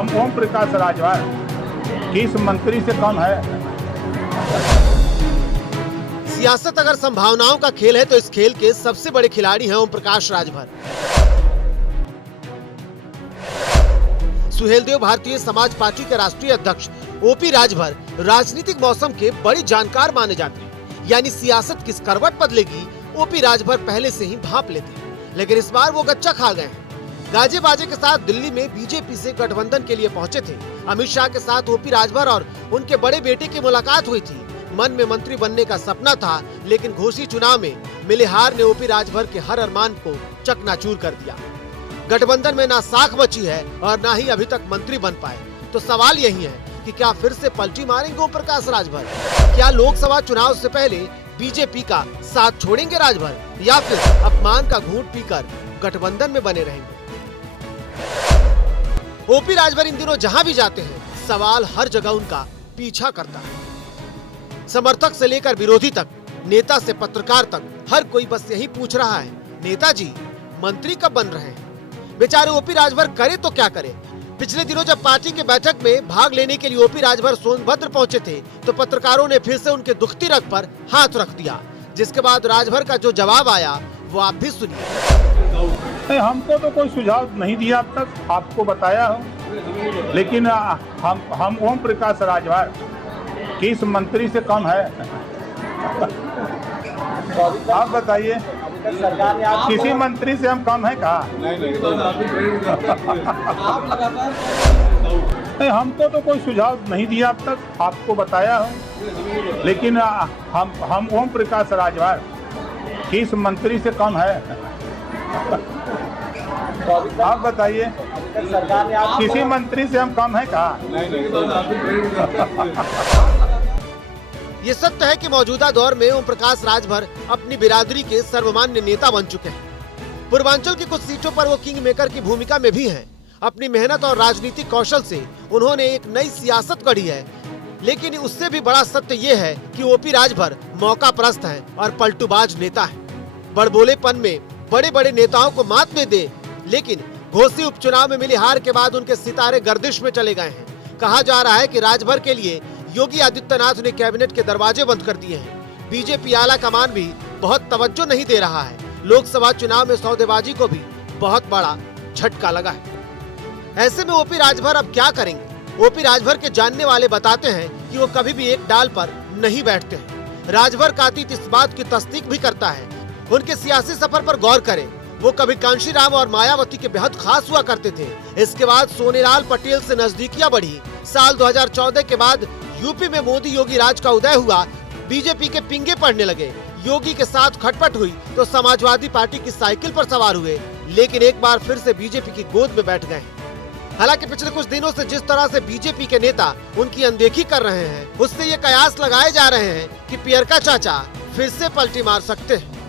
हम ओम प्रकाश राजभर किस मंत्री से कम है। सियासत अगर संभावनाओं का खेल है तो इस खेल के सबसे बड़े खिलाड़ी हैं ओम प्रकाश राजभर। सुहेलदेव भारतीय समाज पार्टी के राष्ट्रीय अध्यक्ष ओपी राजभर राजनीतिक मौसम के बड़ी जानकार माने जाते हैं। यानी सियासत किस करवट बदलेगी ओपी राजभर पहले से ही भांप लेते हैं। लेकिन इस बार वो गच्चा खा गए हैं। गाजे बाजे के साथ दिल्ली में बीजेपी से गठबंधन के लिए पहुंचे थे। अमित शाह के साथ ओपी राजभर और उनके बड़े बेटे की मुलाकात हुई थी। मन में मंत्री बनने का सपना था, लेकिन घोषी चुनाव में मिली हार ने ओपी राजभर के हर अरमान को चकनाचूर कर दिया। गठबंधन में ना साख बची है और ना ही अभी तक मंत्री बन पाए। तो सवाल यही है कि क्या फिर से पलटी मारेंगे ओम प्रकाश राजभर? क्या लोकसभा चुनाव से पहले बीजेपी का साथ छोड़ेंगे राजभर, या फिर अपमान का घूंट पीकर गठबंधन में बने रहेंगे? ओपी राजभर इन दिनों जहां भी जाते हैं, सवाल हर जगह उनका पीछा करता है। समर्थक से लेकर विरोधी तक, नेता से पत्रकार तक, हर कोई बस यही पूछ रहा है, नेताजी मंत्री कब बन रहे हैं? बेचारे ओपी राजभर करे तो क्या करे। पिछले दिनों जब पार्टी के बैठक में भाग लेने के लिए ओपी राजभर सोनभद्र पहुंचे थे, तो पत्रकारों ने फिर से उनके दुखती रग पर हाथ रख दिया। जिसके बाद राजभर का जो जवाब आया वो आप भी सुनिए। हमको तो कोई सुझाव नहीं दिया अब तक, आपको बताया हूँ। लेकिन हम ओम प्रकाश राजभर किस मंत्री से कम है? आप बताइए, किसी मंत्री से हम कम है कहा? हमको तो कोई सुझाव नहीं दिया अब तक, आपको बताया हूँ। लेकिन हम ओम प्रकाश राजभर किस मंत्री से कम है? आप बताइए, किसी मंत्री से हम कम है कहा? ये सत्य है कि मौजूदा दौर में ओम प्रकाश राजभर अपनी बिरादरी के सर्वमान्य नेता बन चुके हैं। पूर्वांचल की कुछ सीटों पर वो किंग मेकर की भूमिका में भी हैं। अपनी मेहनत और राजनीतिक कौशल से उन्होंने एक नई सियासत गढ़ी है। लेकिन उससे भी बड़ा सत्य ये है कि ओपी राजभर मौका परस्त हैं और पलटूबाज नेता हैं। बड़बोलेपन में बड़े बड़े नेताओं को मात में दे, लेकिन घोसी उपचुनाव में मिली हार के बाद उनके सितारे गर्दिश में चले गए हैं। कहा जा रहा है कि राजभर के लिए योगी आदित्यनाथ ने कैबिनेट के दरवाजे बंद कर दिए हैं। बीजेपी आला कमान भी बहुत तवज्जो नहीं दे रहा है। लोकसभा चुनाव में सौदेबाजी को भी बहुत बड़ा झटका लगा है। ऐसे में ओपी राजभर अब क्या करेंगे? ओपी राजभर के जानने वाले बताते हैं कि वो कभी भी एक डाल पर नहीं बैठते हैं। राजभर का अतीत इस बात की तस्दीक भी करता है। उनके सियासी सफर पर गौर करें। वो कभी कांशीराम और मायावती के बेहद खास हुआ करते थे। इसके बाद सोनेलाल पटेल से नजदीकियां बढ़ी। साल 2014 के बाद यूपी में मोदी योगी राज का उदय हुआ। बीजेपी के पिंगे पड़ने लगे। योगी के साथ खटपट हुई तो समाजवादी पार्टी की साइकिल पर सवार हुए, लेकिन एक बार फिर से बीजेपी की गोद में बैठ गए। हालांकि पिछले कुछ दिनों से जिस तरह से बीजेपी के नेता उनकी अनदेखी कर रहे हैं, उससे ये कयास लगाए जा रहे हैं कि पियरका चाचा फिर से पलटी मार सकते हैं।